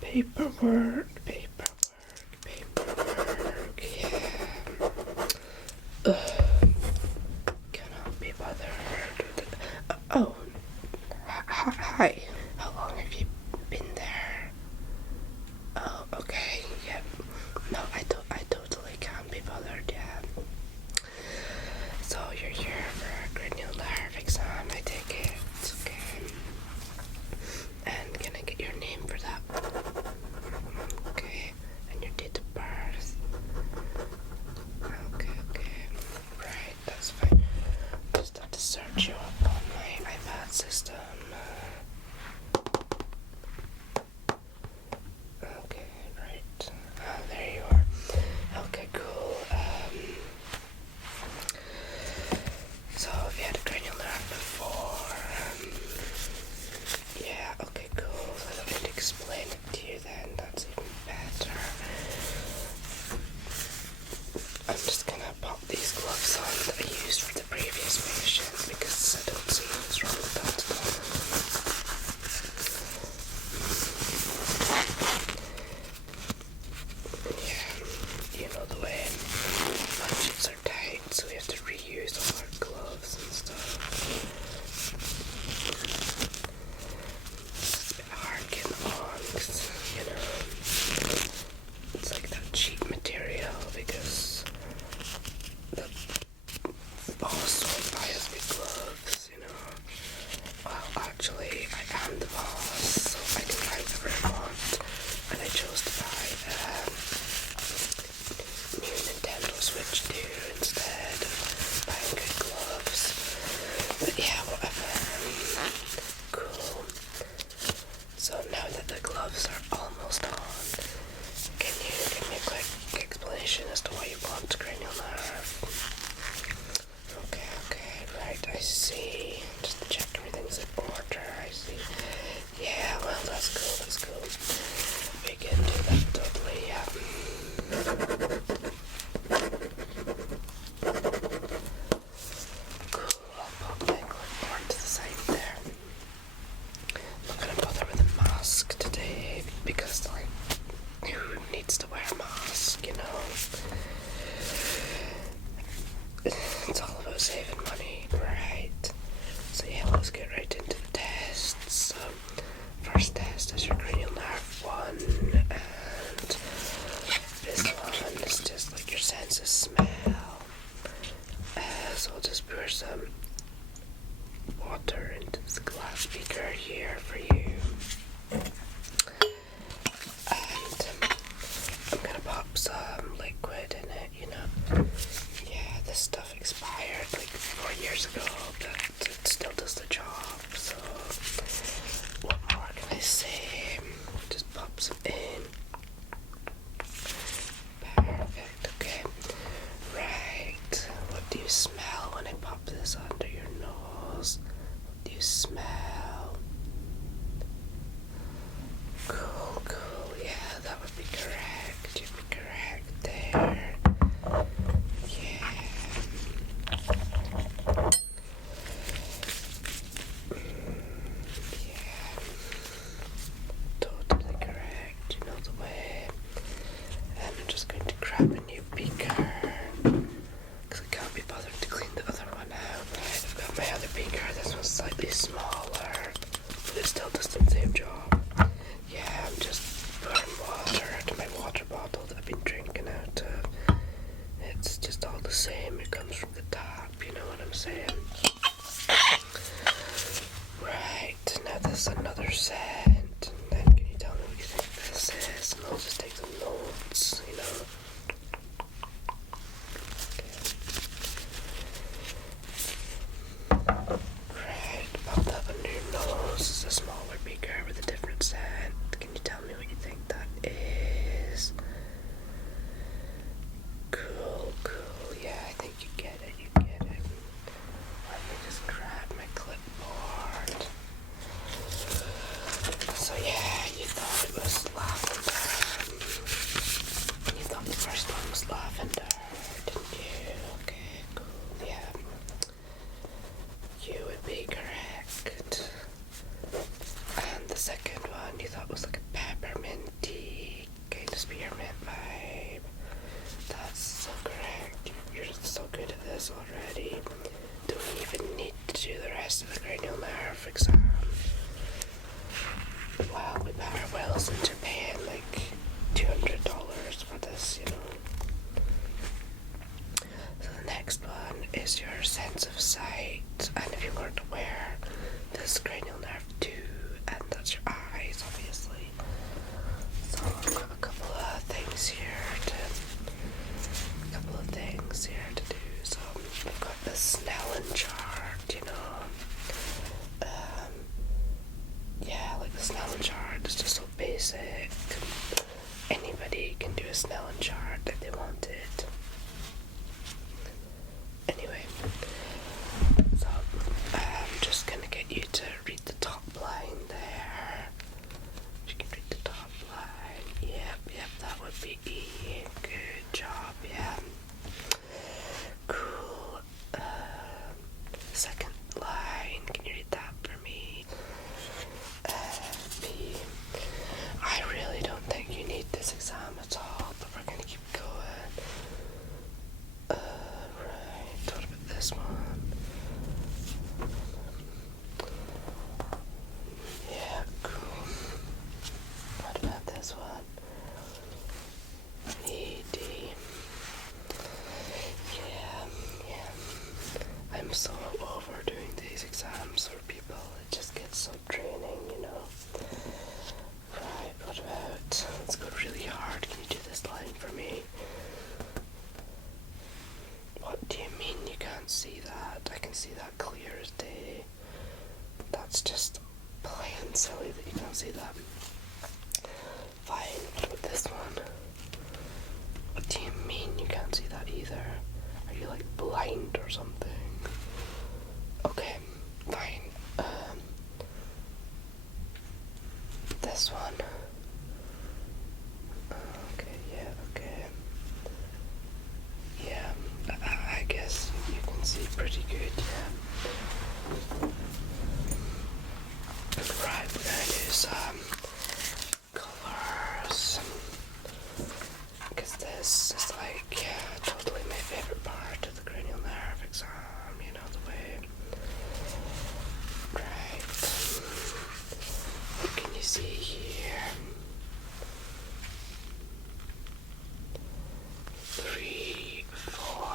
Paperwork, yeah. Cannot be bothered. Oh, hi. How long have you been there? Oh, okay, yeah. No, I totally can't be bothered, yeah. So you're here for a cranial nerve exam, I take it, okay. And can I get your name for that? Okay, and your date of birth. Okay, right, that's fine. Just have to search you up on my iPad system. Okay, right. There you are. Okay, cool. So have you had a cranial nerve before? Yeah, okay, cool. So I don't need to explain it to you then. That's even better. I'm just gonna pop these gloves on that I used for the previous patient because I don't see what's wrong with that at all. Yeah, you know the way. Budgets are tight, so we have to reuse all our gloves and stuff. It's a bit hard getting on because, you know, it's like that cheap material because the boss won't buy us good gloves, you know. Well, actually, I am the boss, so I can buy whatever I want, and I chose to buy new Nintendo Switch 2 instead of buying good gloves. But yeah, whatever. Cool. So now that the gloves are almost on, can you give me a quick explanation as to why you want cranial nerve? Okay, right, I see. Just to check everything's in order, I see. Yeah, well, that's cool. We can do that totally, yeah. Cool, I'll pop my clipboard to the side there. I'm not gonna bother with a mask today because, like, who needs to wear a mask, you know? It's all about saving money, right? So yeah, let's get right into the tests. First test is your cranial nerve 1, and this one is just like your sense of smell. So I'll just pour some water into this glass beaker here for you. And I'm gonna pop some liquid in it, you know. Yeah, this stuff expired like 4 years ago, but it still does the job, so what more can I say? Just pop some in. Perfect, okay. Right, what do you smell when I pop this under your nose? What do you smell? Cool, yeah, that would be correct. You'd be correct there. Yeah. Yeah. Totally correct. You know the way. And I'm just going to grab a new beaker because I can't be bothered to clean the other one out. Right, I've got my other beaker. This one's slightly smaller, but it still does the same job. Yeah, I'm just pouring water out of my water bottle that I've been drinking out of. It's just all the same. It comes from the tap, you know what I'm saying? Right, now this is another scent. And then can you tell me what you think this is? And I'll just take some notes, you know. Right, pop that under your nose. This is a smaller beaker with a different scent. Can you tell me what you think that is? Cool, yeah, I think you get it. Let me just grab my clipboard. this already. Don't even need to do the rest of the cranial nerve exam. Well, we better well since you're paying like $200 for this, you know. So the next one is your sense of sight, and if you weren't aware, this cranial nerve too, and that's your eyes, obviously. So I've got a couple of things here to do. So I've got the snellen chart, you know. Yeah, like the snellen chart is just so basic. Anybody can do a snellen chart if they want it. Anyway, so I'm just gonna get you to read the top line there. You can read the top line. Yep, that would be E. Good job, yeah. Cool. Second line, can you read that for me? B. I really don't think you need this exam at all, but we're gonna keep going. Right, what about this one? Yeah, cool. What about this one? ED. Yeah. I'm so over doing these exams for people. It just gets so draining, you know. Right, what about, let's go really hard. Can you do this line for me? What do you mean you can't see that? I can see that clear as day. That's just plain silly that you can't see that. Fine, what about this one? What do you mean you can't see that either? Are you like blind or something? Okay, fine. This one. Okay. Yeah, I guess you can see pretty good, yeah. Right, we're gonna do some colors. Because this is like, totally my favorite part of the cranial nerve exam, you know, the way. Right. What can you see here? 3, 4.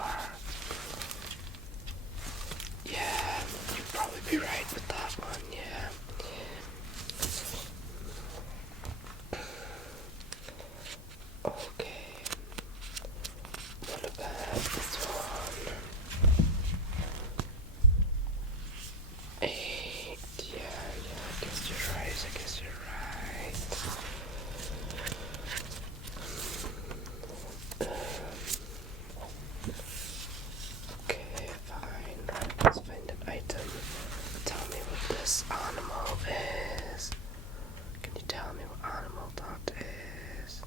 Yeah, you'd probably be right with that one, yeah. Okay. What about this one? 8. Yeah, I guess you're right. Okay, fine. Right, let's find an item. Tell me what this animal is. Can you tell me what animal that is?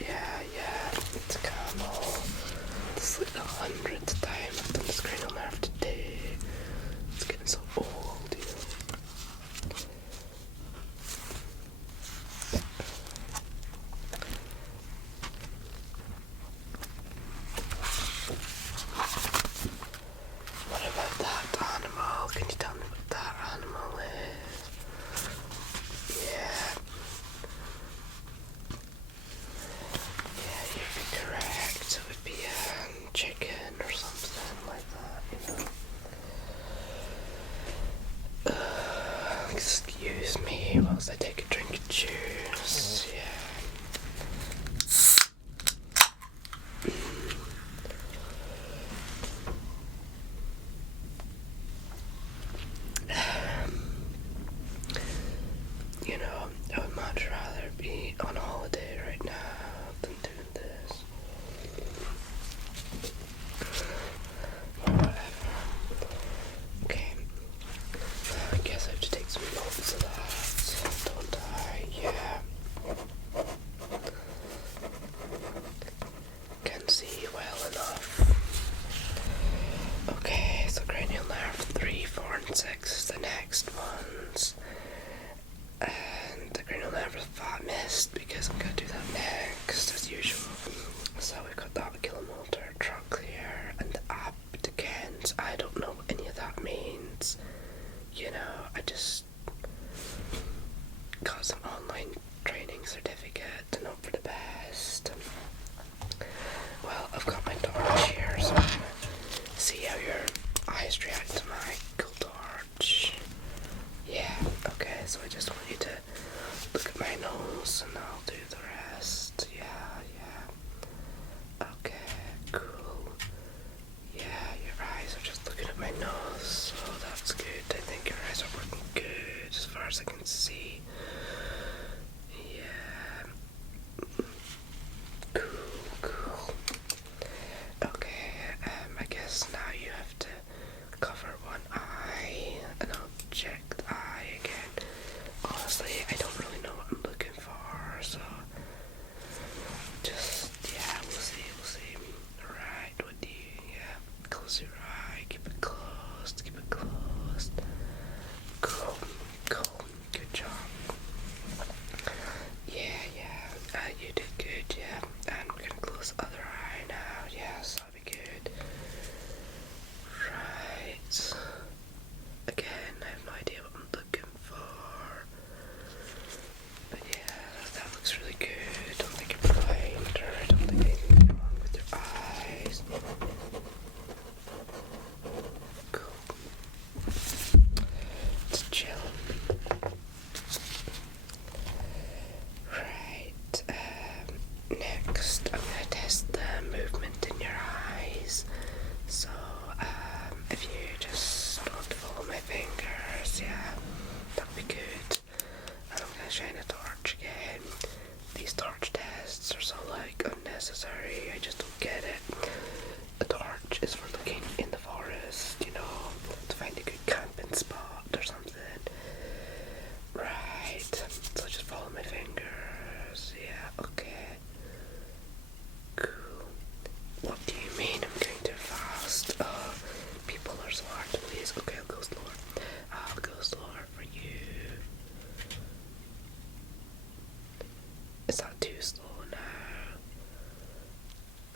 Yeah, it's a camel. This is like the 100th time I've done this cranial nerve today. It's getting so old, you know. What about that animal? Can you tell me what that animal is? Yeah, you'd be correct. It would be a chicken or something like that, you know. Excuse me whilst I take a drink of juice. Yeah. You know, I would much rather be on holiday right now than doing this. Or whatever. Okay. I guess I have to take some notes of that, don't I? Yeah. Can see well enough. Okay, so cranial nerve 3, 4, and 6 is the next ones. And the cranial nerve is fat missed because I'm going to do that next as usual. So we've got the oculomotor trunk here as I can see. Yeah. Cool. Okay, I guess now you have to cover one eye, and I'll check the eye again. Honestly, I don't really know what I'm looking for, so just, yeah, we'll see. Right, what do you, yeah, close your eye, keep it closed. Cool, good job. Yeah, you did good, yeah, and we're gonna close the other eye now, yes, that'll be good. Right, again, I have no idea what I'm looking for, but yeah, that looks really good. Don't think you're blind, or I don't think anything's wrong with your eyes. Cool. Just chill. Right, next I'm gonna test the movement in your eyes. So, if you just don't follow my fingers, yeah, that'd be good. And I'm gonna shine a torch again. These torch tests are so, like, unnecessary. I just don't get it. A torch is for looking in the forest, you know, to find a good camping spot or something. Right, so just follow my fingers. Yeah, okay. Cool. What do you mean I'm going too fast? Oh, people are so hard to please. Okay, I'll go slower. I'll go slower for you. Is that too slow now?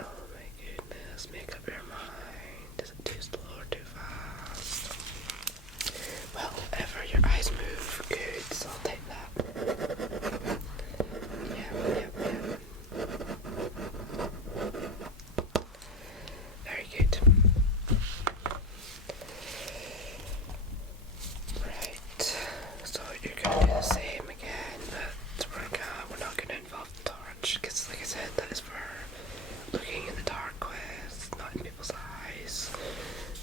Oh my goodness, make up your mind. Is it too slow or too fast? Well, whenever your eyes move, good, so I'll take that. Yeah. Very good. Right, so you're going to do the same again, but we're not going to involve the torch, because like I said, that is for looking in the dark with, not in people's eyes.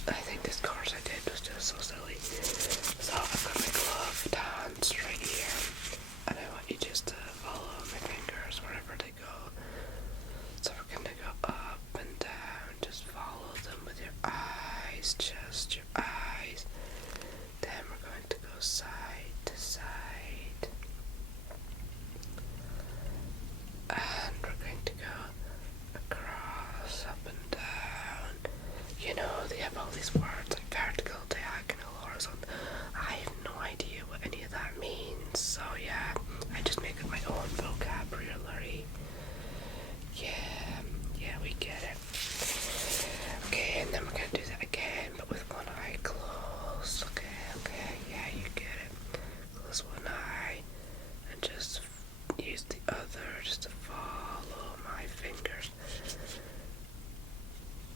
I think this course I did was just so silly. So I've got my gloved hands right here, and I want you just to follow my fingers wherever they go. So we're going to go up and down, just follow them with your eyes, just your eyes. Then we're going to go side to side. And we're going to go across, up and down. You know, they have all these words like vertical, diagonal, horizontal. I have no idea what any of that means, so yeah, I just make up my own vocabulary. Yeah, we get it. Okay, and then we're gonna do that again, but with one eye closed. Okay, yeah, you get it. Close one eye, and just use the other just to follow my fingers.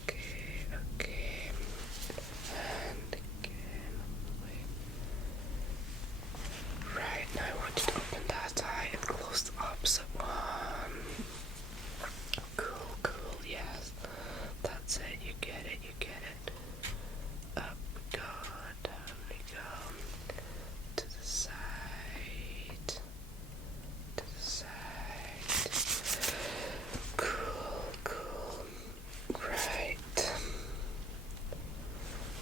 Okay, and again. Right, now I want you to open that eye and close the opposite one. Cool, yes. That's it, you get it. Up we go, down we go. To the side. Cool. Right.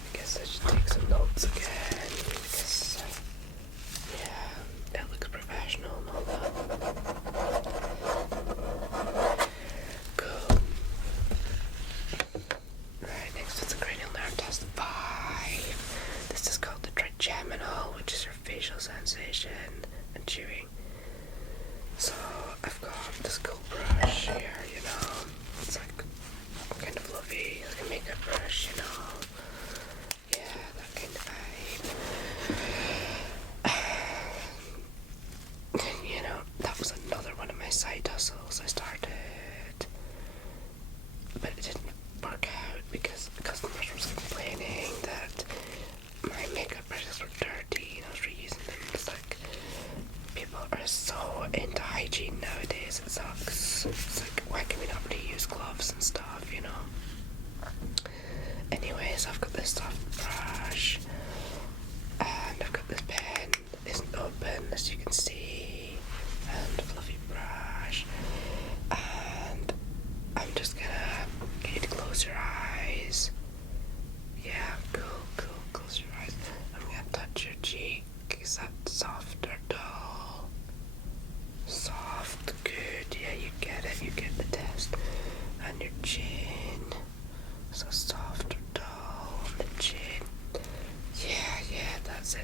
I guess I should take some notes again, because, yeah, that looks professional and all that. Cool. Right, next is the cranial nerve test 5. This is called the judgmental, which is your facial sensation and chewing. So I've got this cool brush here, you know. It's like fluffy, like a makeup brush, you know. Yeah, that kind of vibe.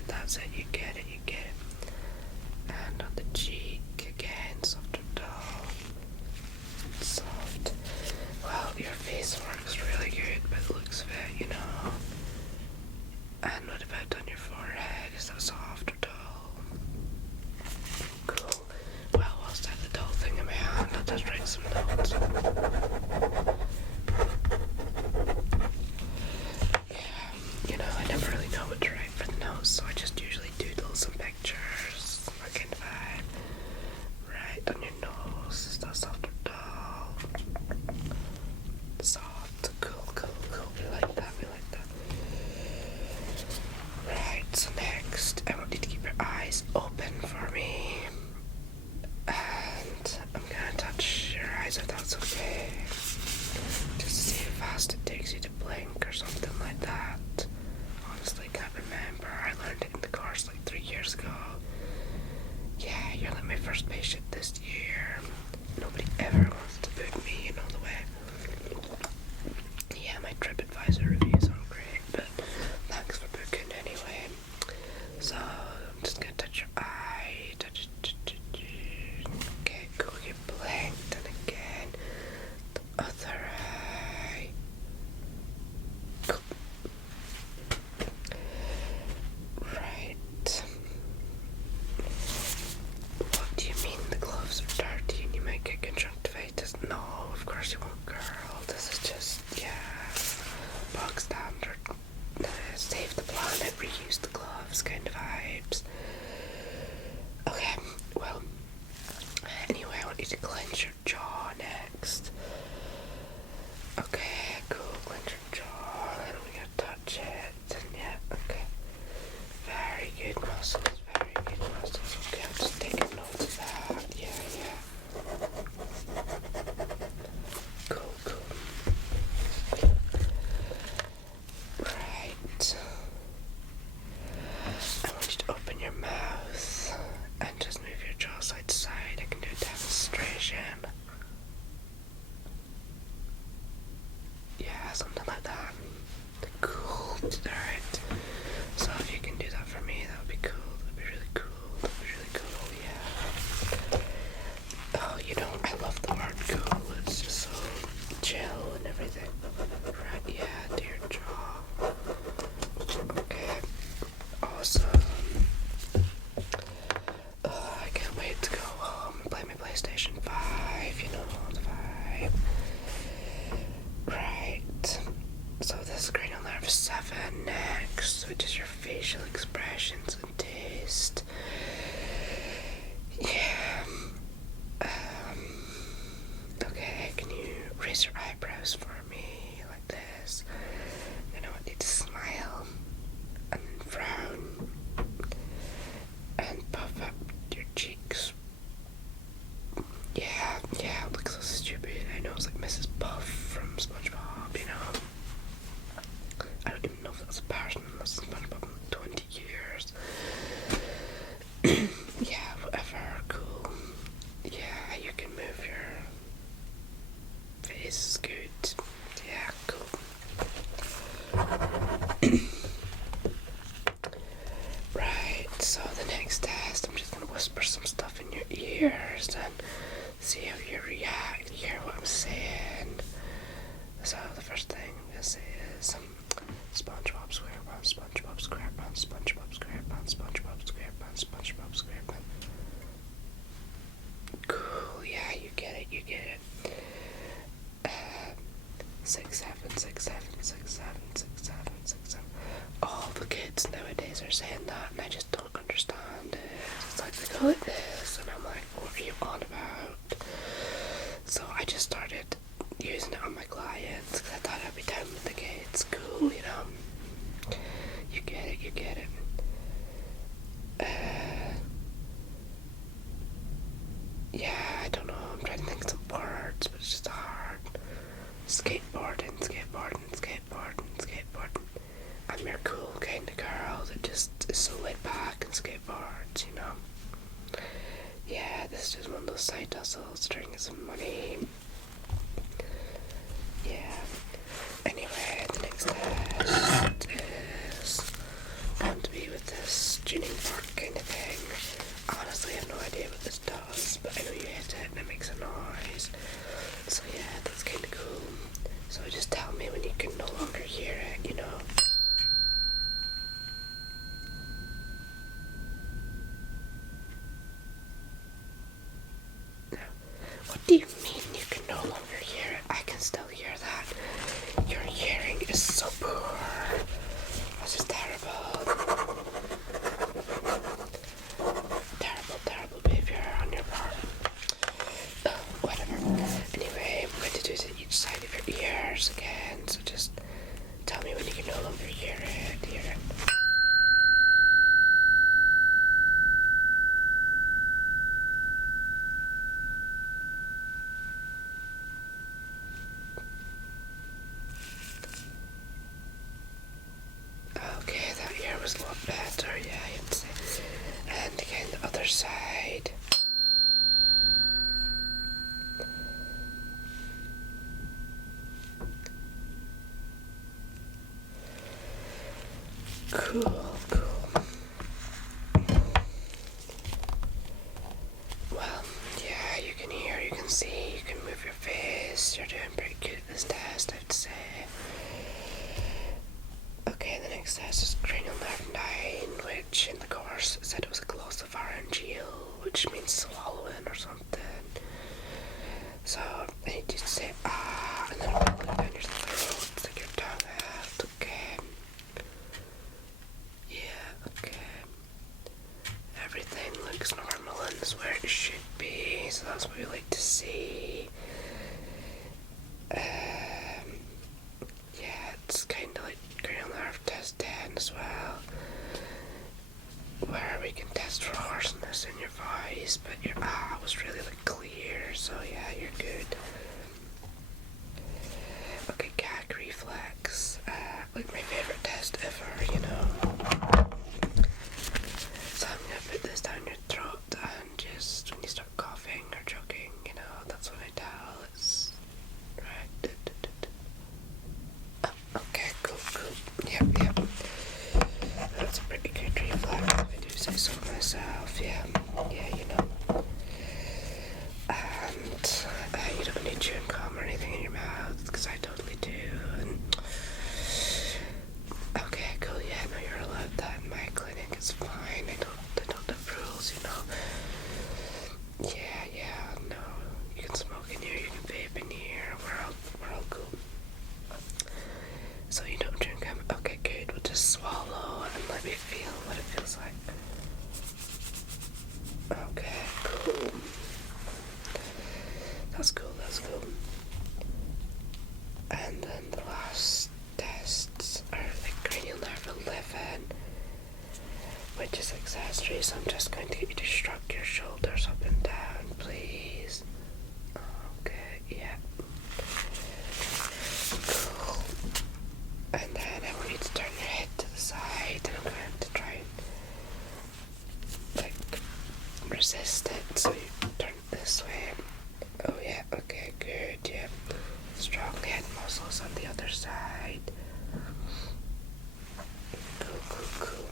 that's it, you get it. And on the cheek, again, softer dull. Soft. Well, your face works really good, but it looks a bit, you know. And what about on your forehead? Is that soft or dull? Cool. Well, whilst I have the dull thing in my hand, I'll just write some notes. Yeah, you know, I never really know what to write for the notes, so I just usually doodle some pictures. That kind of vibe. Right on your nose. Is that soft or dull? Soft. Cool. We like that. Right, so next, I want you to keep your eyes open for me. And I'm gonna touch your eyes if that's okay. Just to see how fast it takes you to blink or something like that. Honestly, can't remember. I learned it in the course like 3 years ago. Yeah, you're like my first patient this year. Nobody ever wants to book me, you know the way. Yeah, my TripAdvisor reviews aren't great, but thanks for booking anyway. So, I'm just gonna touch your eye. Touch. Okay, cool. You blinked, and again, the other eye. Cool. Right. What do you mean the gloves are dirty and you might get conjunctivitis? No, of course you won't, girl. This is just, bog standard. Save the planet, reuse the gloves kind of vibes. Okay, well, anyway, I want you to clench your jaw next. Okay, cool, clench your jaw, then we're gonna touch it, and okay. Very good muscles. Okay, I'll just take a note of that. Yeah. Cool. Right. I want you to open your mouth and just move your jaw side to side. I can do a demonstration. Yeah, something like that. Cool. Alright. So if you can do that for me, that would be cool. That would be really cool. Yeah. Oh, you know, I love the word cool. It's just so chill and everything. Right, yeah, to your jaw. Okay. Awesome. I can't wait to go home and play my PlayStation 5, you know, the vibe. Right. So this is cranial nerve 7 next, which is your facial expressions and taste. Yeah. Okay, can you raise your eyebrows for me like this? And I want you to smile and frown and puff up your cheeks. Yeah, it looks so stupid. I know it's like Mrs. Puff from SpongeBob, you know. I don't even know if that's a person that's SpongeBob in 20 years. Yeah, whatever, cool. Yeah, you can move your face, good. Yeah, cool. Right, so the next test, I'm just gonna whisper some stuff in your ears and see how you react, hear what I'm saying. So the first thing I'm gonna say is SpongeBob SquarePants, SpongeBob SquarePants, SpongeBob SquarePants, SpongeBob SquarePants, SpongeBob SquarePants. Cool, yeah, you get it. 6 7 6 7 6 7 6 7 6 7. All the kids nowadays are saying that, and I just don't understand it. It's like they go like this, and I'm like, what are you on about? So I just started using it on my clients because I thought I'd be down with the kids. Cool, you know. You get it. Yeah, I don't know. I'm trying to think of some words, but it's just hard. Skateboarding. I'm your cool kind of girl that just is so laid back and skateboards, you know. Yeah, this is just one of those side hustles, trying to get some money. Yeah. Anyway, the next test is going to be with this you hear it, hear it. Okay, that ear was a lot better, yeah, I'd say. And again, the other side. Cool, cool. Well, yeah, you can hear, you can see, you can move your face. You're doing pretty good at this test, I'd say. Okay, the next test is cranial nerve 9, which in the course said it was a glossopharyngeal, which means swallowing or something. So I need you to say ah, and then I'm going down your throat, stick your tongue out. Okay. Yeah, okay. Everything looks normal and is where it should be, so that's what we like to see. Yeah, it's kind of like cranial nerve test 10 as well, where we can test for hoarseness in your voice, but your ah was really like clear, so yeah, you're good. Okay, gag reflex, like my favorite test ever, you know. So I'm gonna put this down your throat, and just when you start coughing or choking, you know, that's when I tell it's right. Oh, okay, cool. Yep. That's a pretty good reflex, if I do say so myself, yeah, you know. And you don't need chewing gum or anything in your mouth, because I totally do, and okay, cool, yeah, no, you're allowed that in my clinic, it's fine, I don't have rules, you know. Yeah, no, you can smoke in here, you can vape in here, we're all cool. So you don't drink them, okay, good, we'll just swallow and let me feel what it feels like. Okay, cool. That's cool. And then the last tests are like cranial nerve 11, which is accessory, so I'm just going to get you to shrug your shoulders up and down, please. Okay, yeah. Cool. And then I want you to turn your head to the side, and I'm going to try and like resist it, so you turn this way. Oh yeah, okay, good, yeah. Strong head muscles on the other side. Cool.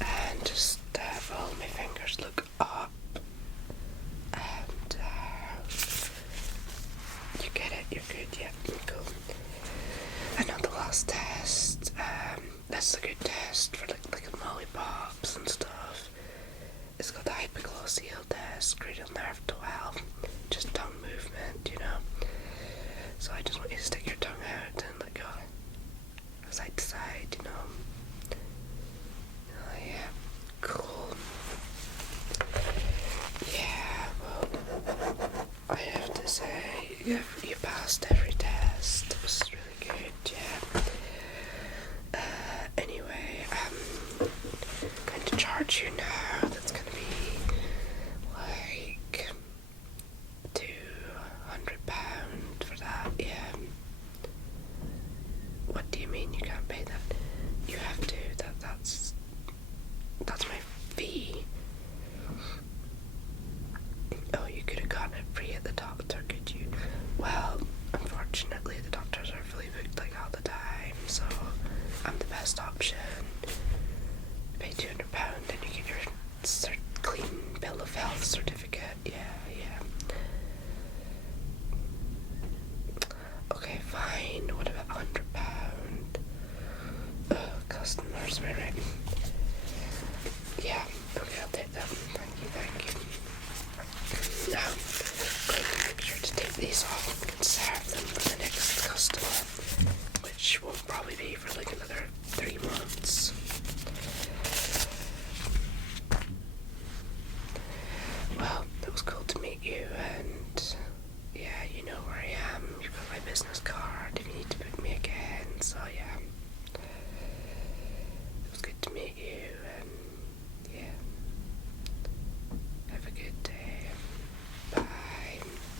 And just follow my fingers, look up and down. You get it, you're good, yeah, cool. And on the last test, that's a good test for like lollipops and stuff. It's called the hypoglossal test, cranial nerve 12, just tongue movement, you know. So I just want you to stick your tongue out and let go side to side, you know. Oh yeah, cool. Yeah, well, I have to say, you passed every test. It was really good, yeah. Anyway, I'm going to charge you now. That's going to be like £200 for that, yeah. What do you mean you can't pay that? You have to. That's my fee. Oh, you could have gotten it free at the doctor, could you? Well, unfortunately, the doctors are fully booked like all the time, so I'm the best option. Pay £200 and you get your clean bill of health certificate. Yeah. Okay, fine. What about £100? Customers, right. Yeah, okay, I'll take that. Thank you. Now, I'm going to make sure to take these off and conserve them for the next customer, which will probably be for like another 3 months.